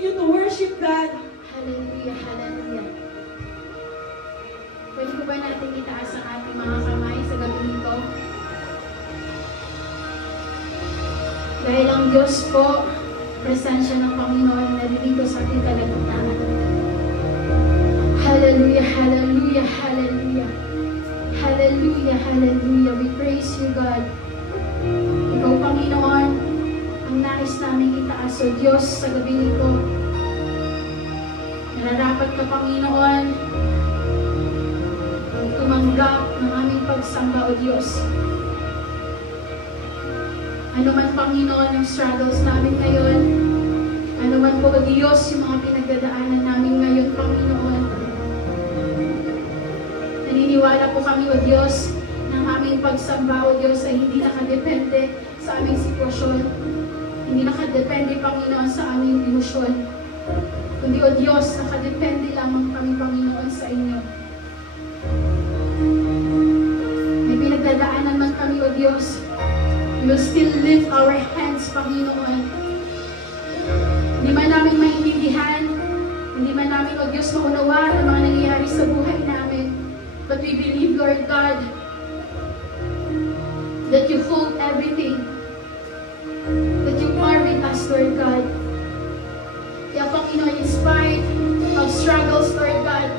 continue to worship God. Hallelujah, hallelujah. Pwede ko ba natin itaas ang ating mga kamay sa gabi nito? Dahil ang Diyos po, presensya ng Panginoon na dito sa ating kalagitnaan. Hallelujah, hallelujah, hallelujah. Hallelujah, hallelujah. We praise you, God. Ikaw, Panginoon, ang nais namin itaas o Diyos sa gabi nito. Nararapat ka, Panginoon, tumanggap ng aming pagsamba o Diyos. Ano man, Panginoon, ang struggles namin ngayon, ano man po, o Diyos, yung mga pinagdadaanan namin ngayon, Panginoon. Naniniwala po kami, o Diyos, ng aming pagsamba, o Diyos, ay hindi nakadepende sa aming sitwasyon. Hindi nakadepende, Panginoon, sa aming emosyon. Kundi, o Diyos, nakadepende lamang kami, Panginoon, sa inyo. May pinagdadaanan man kami, o Diyos, we will still lift our hands, Panginoon. Hindi man namin maintindihan, hindi man namin, o Diyos, maunawaan ang mga nangyayari sa buhay namin. But we believe, Lord God, that you hold everything. That you are with us, Lord God. Kaya, Panginoon, in spite of struggles, Lord God,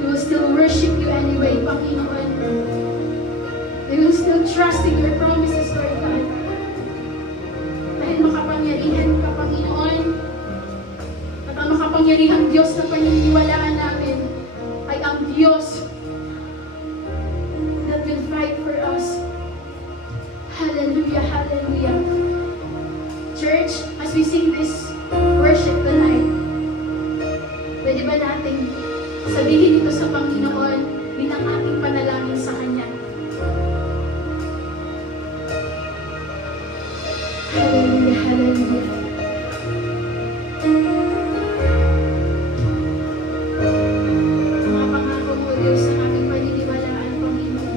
we will still worship you anyway, Panginoon. We will still trust in your promises, Lord God. Dahil makapangyarihan ka, Panginoon. At ang makapangyarihang Diyos na paniniwalaan namin ay ang Diyos that will fight for us. Hallelujah, hallelujah. Church, as we sing this worship tonight, pwede ba natin sabihin ito sa Panginoon bilang ating panalangin sa Kanya? Hallelujah, hallelujah. Mga pangako mo, Diyos, sa aming paniniwalaan, Panginoon.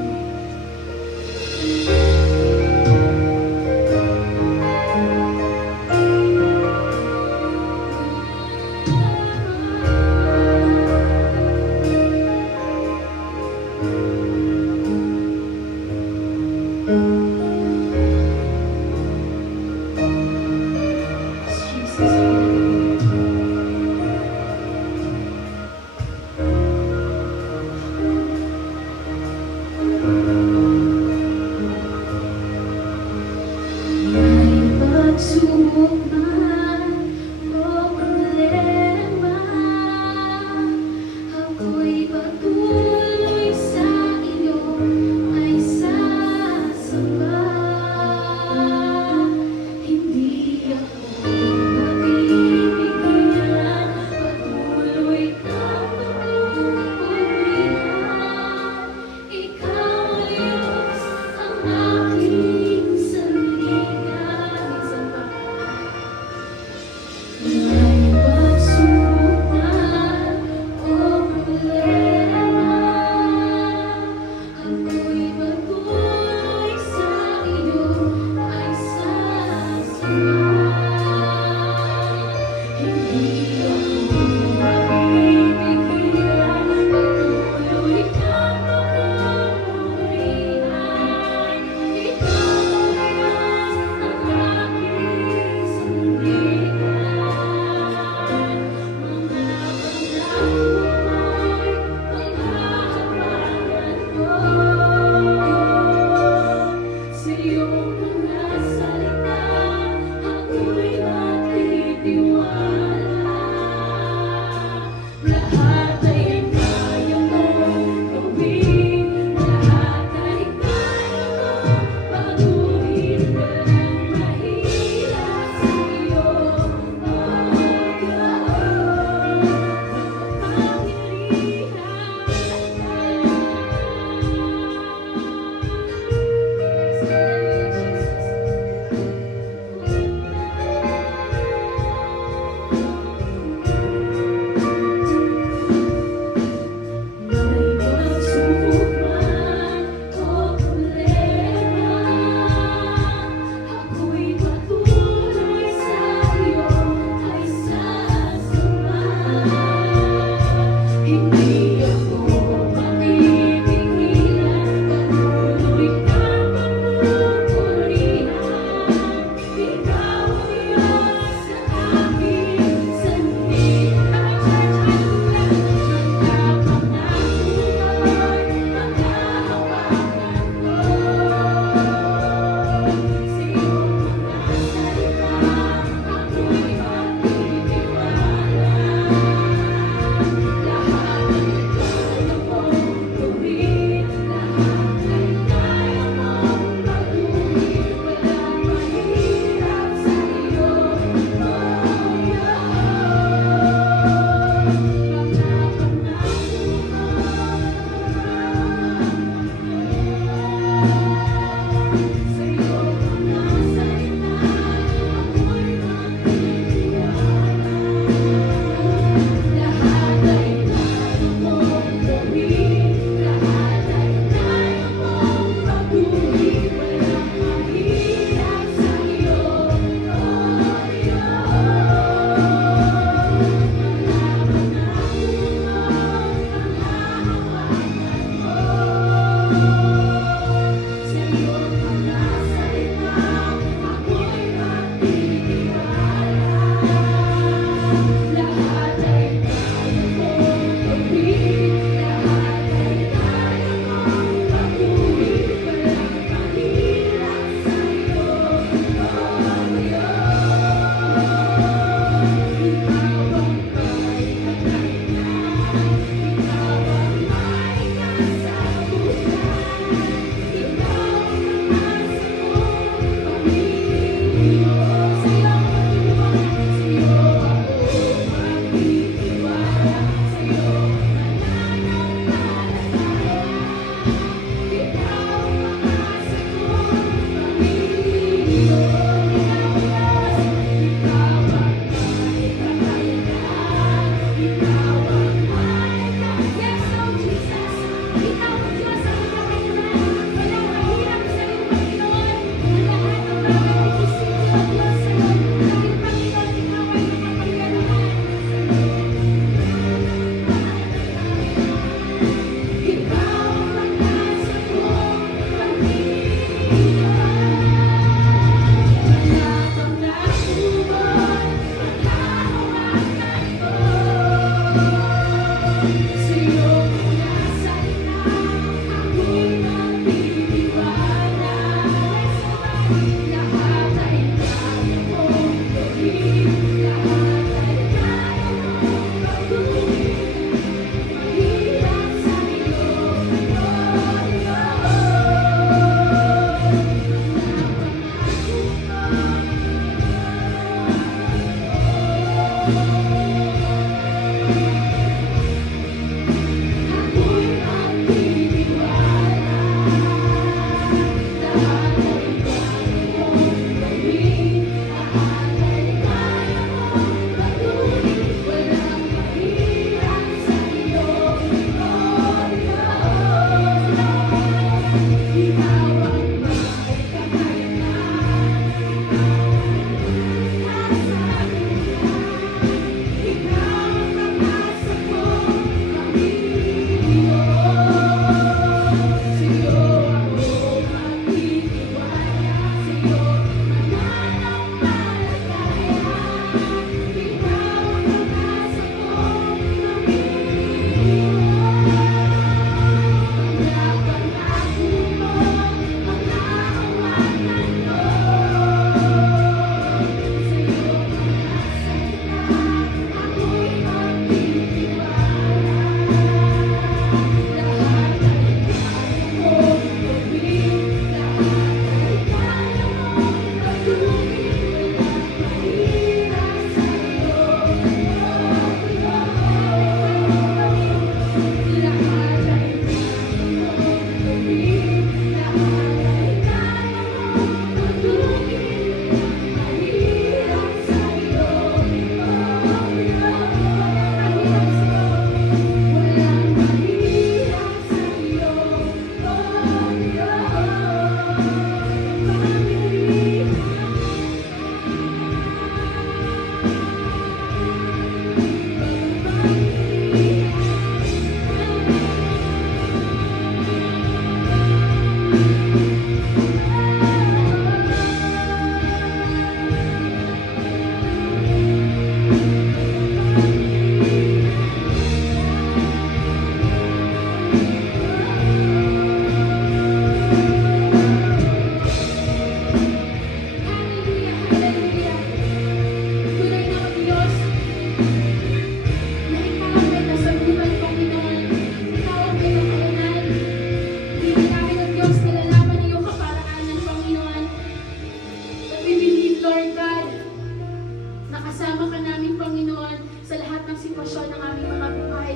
sitwasyon ng aming mga buhay.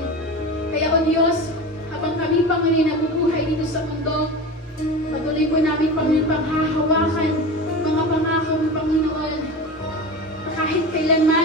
Kaya o Diyos, habang kami, Panginoon, nabubuhay dito sa mundo, patuloy po namin, Panginoon, panghahawakan mga pangako mo, Panginoon, na kahit kailanman